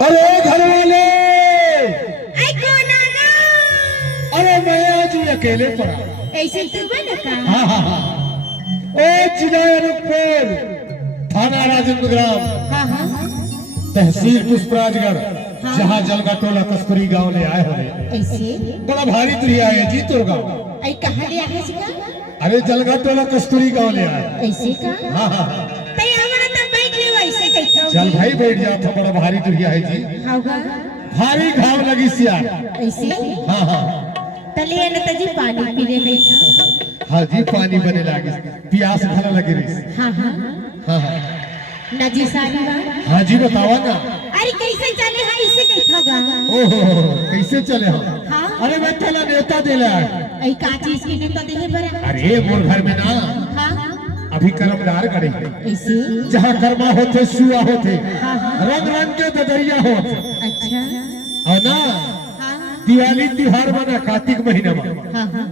अरे घर वाले, अरे मैं आज ही अकेले पड़ा। ऐसे तू बना का? हाँ हाँ हाँ। ओ जिला अनूपपुर, थाना राजेंद्र ग्राम, हाँ हाँ तहसील पुष्पराजगढ़, जहाँ जलगा टोला कस्तूरी गांव ले आए हो। ऐसे बड़ा भारी तुरिया है जी तोर गाँव। ऐ कहाँ ले आए इसका? अरे जलगा टोला कस्तूरी गांव ले आए। ऐसे का? हाँ हाँ। तय हमारा तब बैठ ले ऐसे कैसा? चल भाई बैठ जा, था बड़ा भारी तुरिया है जी। होगा भारी घाव लगी सियार। ऐसे? हाँ हाँ। तले न तजी पानी पीने बैठा। हाँ जी पानी बने लागे, प्यास भला लगे रही। हाँ हाँ हाँ हाँ। नजी सारी बात। हाँ जी बतावा ना। अरे कैसे चले हाँ इसे कैसा गा? ओहो कैसे चले हम? हाँ? अरे मैं चला नेता दे ला। ऐ का चीज की नेता देहे बरा? अरे मोर घर में ना हाँ अभी कर्मदार करे, ऐसे? जहाँ कर्मा होते सुआ होते, हाँ हाँ रंग रंग के ददरिया होते। अच्छा और ना हाँ दिवाली त्योहार मना कार्तिक महीना में हाँ हाँ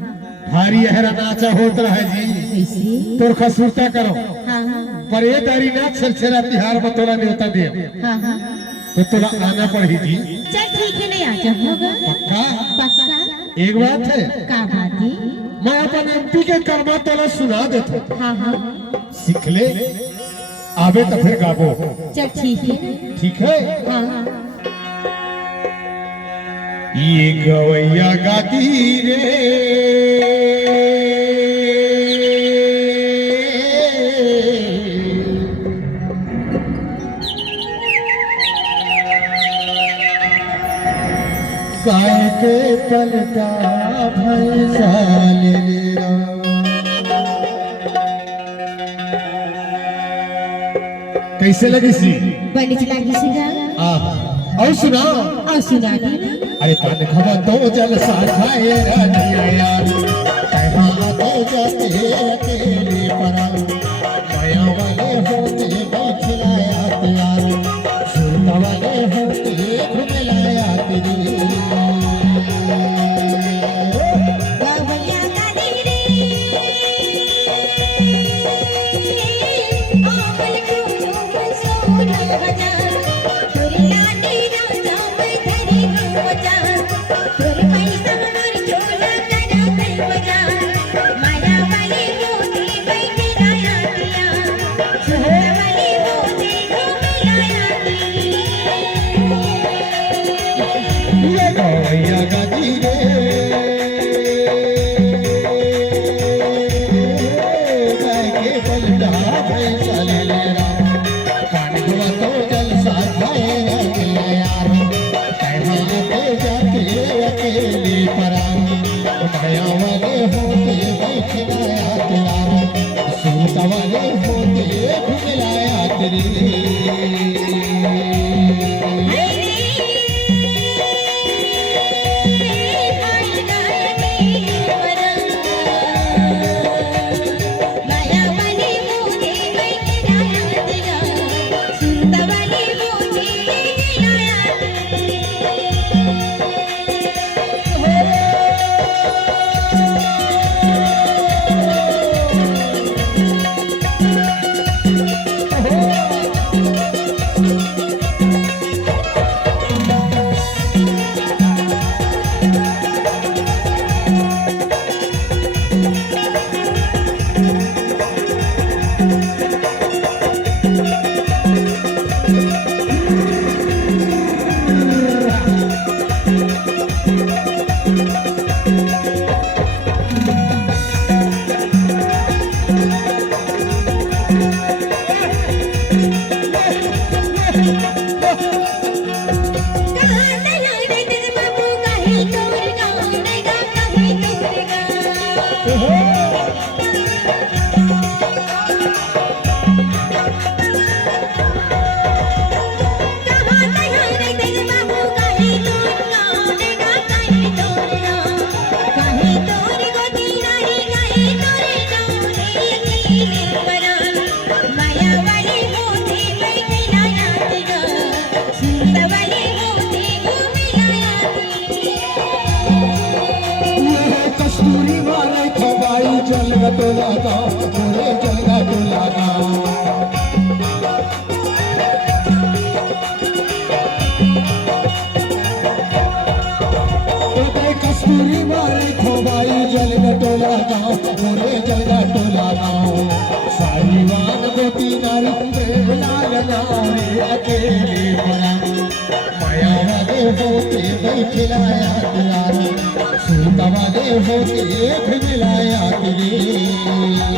भारी अहरा नाचा होता है जी। ऐसे? तोर खसूरता करो हाँ हाँ पर ये दारी ना छरछरा तिहार में तोरा न्योता दे हाँ हाँ तो तोरा आना पड़ी जी। चल ठीक है नहीं आ जाऊंगा। पक्का? पक्का? एक बात है, का बात है? मैं अपन एमपी के कर्मा तोला सुना देता, हाँ हाँ सीख ले, आवे तो फिर गाबो। चल ठीक है। ठीक है? हाँ ये गवैया गाती रे गाय के पलटा भैंसा ले रा। कैसे लगी सी? बनी चलागी सीधा और सुना। और सुना दी ना। अरे कान खबा तो जलसा खाए रानिया यार, कहाँ तो जाते अकेले परा, माया वाले होते बैठलाया यार, सुरता वाले होते घुमलाया तेरी। गवैया गाली रे, आमल को सोना बजा, तुरला तेरा जाम धरी को बजा, तुर पैसा मोर चोला करा कर बजा, माया वाली मोती बैठी लाया दिया, सुरता वाली मोती घूमलाया दिया। ये गवैया गाती रे, गाय के पलटा भैंसा ले रा, कान खबा तो जलसा खाए रानिया यार, कहाँ तो जाते अकेले परा, माया वाले होते बैठलाया तेरा, सुरता वाले होते घुमलाया तेरी। जलगा टोला गाँव, पूरे जलगा टोला गाँव। पूरी मारी खोबाई जल टोला गाँव मोरे जल टोला गाँव सारीवान गोपी नारी प्रेम लाल नाम रे अकेले परा माया वाले होके बैठलाया यार सूता वाले होके घुमिलाया तेरे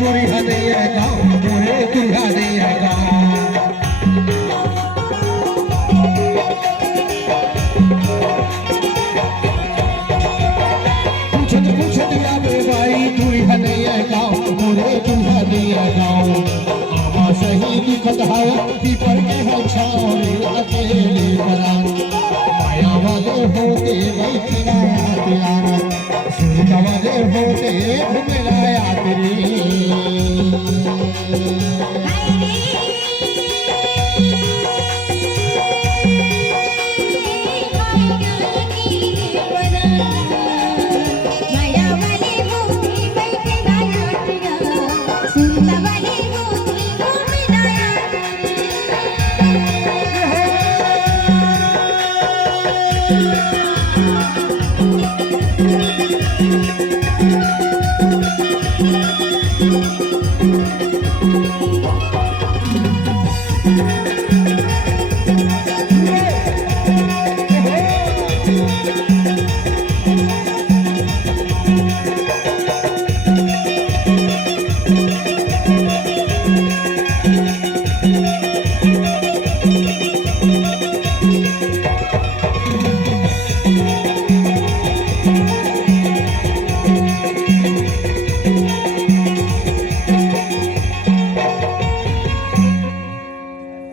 पूरी हदैया गाँव मोरे पूरी हदैया पूछत आवे भाई पूरी हदैया गाँव मोरे पूरी हदैया गाँव आवा सही दिखत है पीपर के हो छावरे अकेले बना माया वाले होते बैठलाया प्यारा सूता वाले होते घुमिलाया तेरे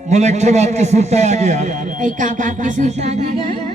मोला एक बात के सुरता आ गया का बात की सुनता